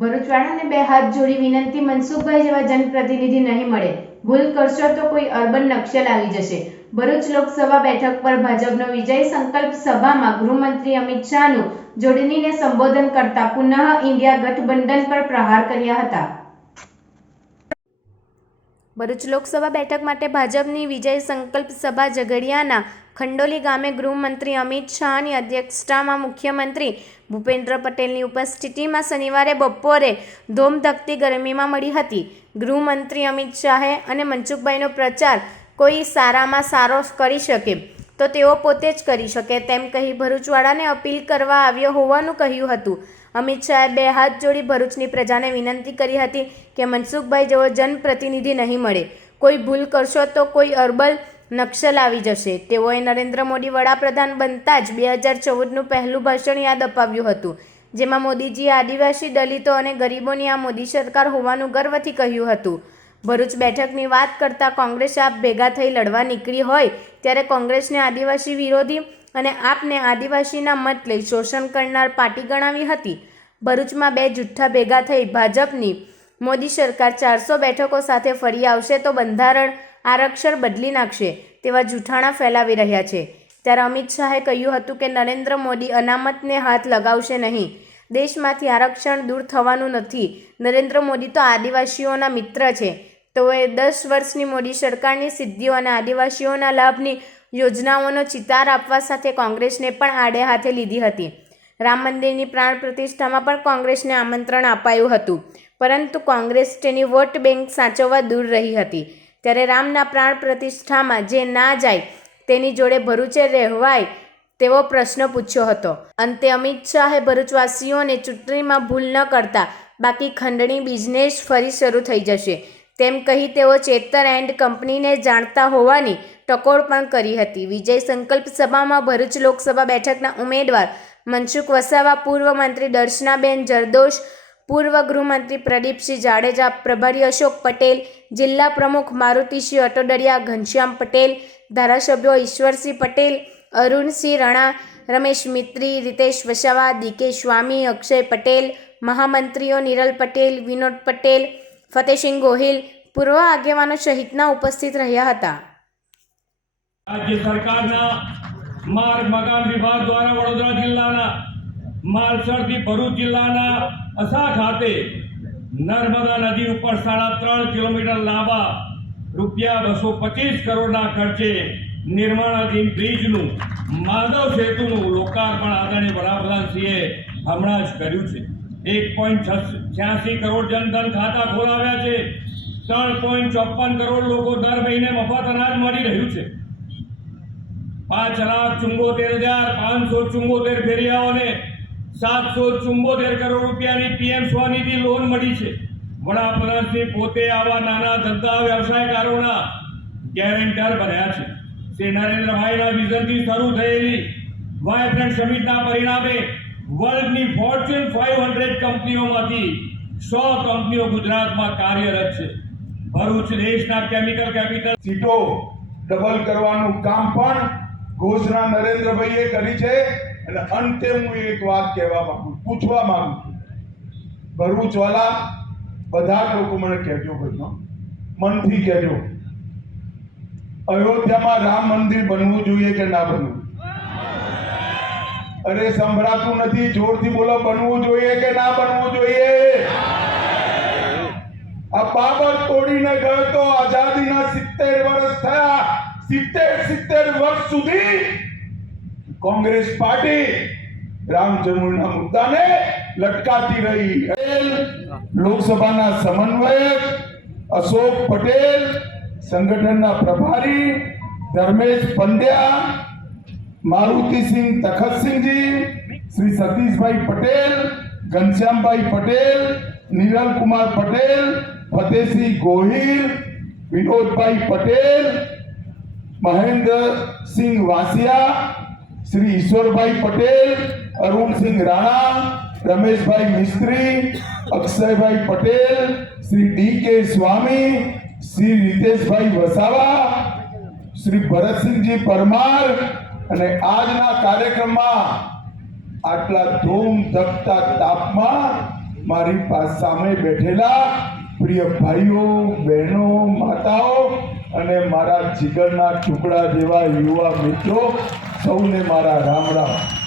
ભરૂચવાળાને બે હાથ જોડી વિનંતી, મનસુખભાઈ જેવા જનપ્રતિનિધિ નહીં મળે. ભૂલ કરશો તો કોઈ અર્બન નક્સલ આવી જશે. ભરૂચ લોકસભા બેઠક પર ભાજપનો વિજય સંકલ્પ સભામાં ગૃહમંત્રી અમિત શાહનું જોડણીને સંબોધન કરતા પુનઃ ઇન્ડિયા ગઠબંધન પર પ્રહાર કર્યા હતા. ભરૂચ લોકસભા બેઠક માટે ભાજપની વિજય સંકલ્પ સભા ઝઘડિયાના ખંડોલી ગામે ગૃહમંત્રી અમિત શાહની અધ્યક્ષતામાં મુખ્યમંત્રી ભૂપેન્દ્ર પટેલની ઉપસ્થિતિમાં શનિવારે બપોરે ધોમધકતી ગરમીમાં મળી હતી. ગૃહમંત્રી અમિત શાહે અને મનસુખભાઈનો પ્રચાર કોઈ સારામાં સારો કરી શકે તો તેઓ પોતે જ કરી શકે તેમ કહી ભરૂચવાળાને અપીલ કરવા આવ્યો હોવાનું કહ્યું હતું. અમિત શાહે બે હાથ જોડી ભરૂચની પ્રજાને વિનંતી કરી હતી કે મનસુખભાઈ જેવો જનપ્રતિનિધિ નહીં મળે. કોઈ ભૂલ કરશો તો કોઈ અર્બન નક્સલ આવી જશે. તેઓએ નરેન્દ્ર મોદી વડાપ્રધાન બનતા જ 2014નું પહેલું ભાષણ યાદ અપાવ્યું હતું, જેમાં મોદીજીએ આદિવાસી, દલિતો અને ગરીબોની આ મોદી સરકાર હોવાનું ગર્વથી કહ્યું હતું. ભરૂચ બેઠકની વાત કરતા કોંગ્રેસ આપ ભેગા થઈ લડવા નીકળી હોય ત્યારે કોંગ્રેસને આદિવાસી વિરોધી અને આપને આદિવાસીના મત લઈ શોષણ કરનાર પાર્ટી ગણાવી હતી. ભરૂચમાં બે જુઠ્ઠા ભેગા થઈ ભાજપની મોદી સરકાર 400 બેઠકો સાથે ફરી આવશે તો બંધારણ આરક્ષણ બદલી નાખશે તેવા જૂઠાણા ફેલાવી રહ્યા છે. ત્યારે અમિત શાહે કહ્યું હતું કે નરેન્દ્ર મોદી અનામતને હાથ લગાવશે નહીં. દેશમાંથી આરક્ષણ દૂર થવાનું નથી. નરેન્દ્ર મોદી તો આદિવાસીઓના મિત્ર છે. તેઓએ 10 વર્ષની મોદી સરકારની સિદ્ધિઓ અને આદિવાસીઓના લાભની યોજનાઓનો ચિતાર આપવા સાથે કોંગ્રેસને પણ આડે હાથે લીધી હતી. રામ મંદિરની પ્રાણ પ્રતિષ્ઠામાં પણ કોંગ્રેસને આમંત્રણ અપાયું હતું, પરંતુ કોંગ્રેસ તેની વોટ બેંક સાચવવા દૂર રહી હતી. ત્યારે રામના પ્રાણ પ્રતિષ્ઠામાં જે ના જાય તેની જોડે ભરૂચે રહેવાય તેવો પ્રશ્ન પૂછ્યો હતો. અંતે અમિત શાહે ભરૂચવાસીઓને ચૂંટણીમાં ભૂલ ન કરતા બાકી ખંડણી બિઝનેસ ફરી શરૂ થઈ જશે તેમ કહી તેઓ ચેતર એન્ડ કંપનીને જાણતા હોવાની ટકોર પણ કરી હતી. વિજય સંકલ્પ સભામાં ભરૂચ લોકસભા બેઠકના ઉમેદવાર મનસુખ વસાવા, પૂર્વ મંત્રી દર્શનાબેન જરદોશ, પૂર્વ ગૃહમંત્રી પ્રદીપસિંહ જાડેજા, પ્રભારી અશોક પટેલ, જિલ્લા પ્રમુખ મારુતિસિંહ અટોદરિયા, ઘનશ્યામ પટેલ, ધારાસભ્યો ઈશ્વરસિંહ પટેલ, અરુણસિંહ રાણા, રમેશ મિત્રી, રીતેશ વસાવા, ડીકે સ્વામી, અક્ષય પટેલ, મહામંત્રીઓ નિરલ પટેલ, વિનોદ પટેલ, ફતેહસિંહ ગોહિલ, પૂર્વ આગેવાનો સહિતના ઉપસ્થિત રહ્યા હતા. રાજ્ય સરકારના માર્ગ મકાન વિભાગ દ્વારા વડોદરા જિલ્લાના માલસરથી ભરૂચ જિલ્લાના અસા ખાતે નર્મદા નદી ઉપર 3.5 કિલોમીટર લાંબા ₹225 કરોડના ખર્ચે નિર્માણાધીન બ્રિજનું માધવ સેતુનું લોકાર્પણ આદરણીય વડાપ્રધાનશ્રીએ હમણાં જ કર્યું છે. 1.86 કરોડ જનધન ખાતા ખોલાવ્યા છે. 3.54 કરોડ લોકો દર મહિને મફત અનાજ મળી રહ્યું છે. 5,74,574 ફેરિયાઓને 774 કરોડ રૂપિયાની PM સ્વનિધિ લોન મળી છે. વડાપ્રધાનશ્રી પોતે આવા નાના ધંધા વ્યવસાયકારોના ગેરંટર બન્યા છે. શ્રી નરેન્દ્રભાઈના વિઝનથી શરૂ થયેલી વાયબ્રન્ટ સમિટના પરિણામે વર્લ્ડની ફોર્ચ્યુન 500 કંપનીઓમાંથી 100 કંપનીઓ ગુજરાતમાં કાર્યરત છે. ભરૂચ દેશના કેમિકલ કેપિટલ સીટો ડબલ કરવાનું કામ પણ ઘોષણા નરેન્દ્રભાઈએ કરી છે. અને અંતે હું એક વાત પૂછવા માંગુ છું. ભરૂચ વાળા બધા લોકો મને કહેજો, ભાઈ મનથી કહેજો, અયોધ્યામાં રામ મંદિર બનવું જોઈએ કે ના બનવું? અરે સંભળાતું નથી, જોરથી બોલો, બનવું જોઈએ કે ના બનવું જોઈએ? આ બાબત તોડીને ગયો તો આઝાદીના 70 વર્ષ થયા. 70 વર્ષ સુધી કોંગ્રેસ પાર્ટી રામ જન્મભૂમિના મુદ્દાને લટકાતી રહી. લોકસભાના સમન્વયક અશોક પટેલ, સંગઠનના પ્રભારી ધર્મેશ પંડ્યા, મારુતિસિંહ તખતસિંહજી, શ્રી સતીશભાઈ પટેલ, ઘનશ્યામભાઈ પટેલ, નિરલ કુમાર પટેલ, ફતેહસિંહ ગોહિલ, વિનોદભાઈ પટેલ, મહેન્દ્રસિંહ વાસિયા, શ્રી ઈશ્વરભાઈ પટેલ, અરુણસિંહ રાણા, રમેશભાઈ મિસ્ત્રી, અક્ષયભાઈ પટેલ, શ્રી ડીકે સ્વામી, શ્રી રીતેશભાઈ વસાવા, શ્રી ભરતસિંહજી પરમાર અને આજના કાર્યક્રમમાં આટલા ધૂમ ધકતા તાપમાં મારી સામે બેઠેલા પ્રિય ભાઈઓ, બહેનો, માતાઓ અને મારા જીગરના ટુકડા જેવા યુવા મિત્રો સૌને મારા રામ રામ.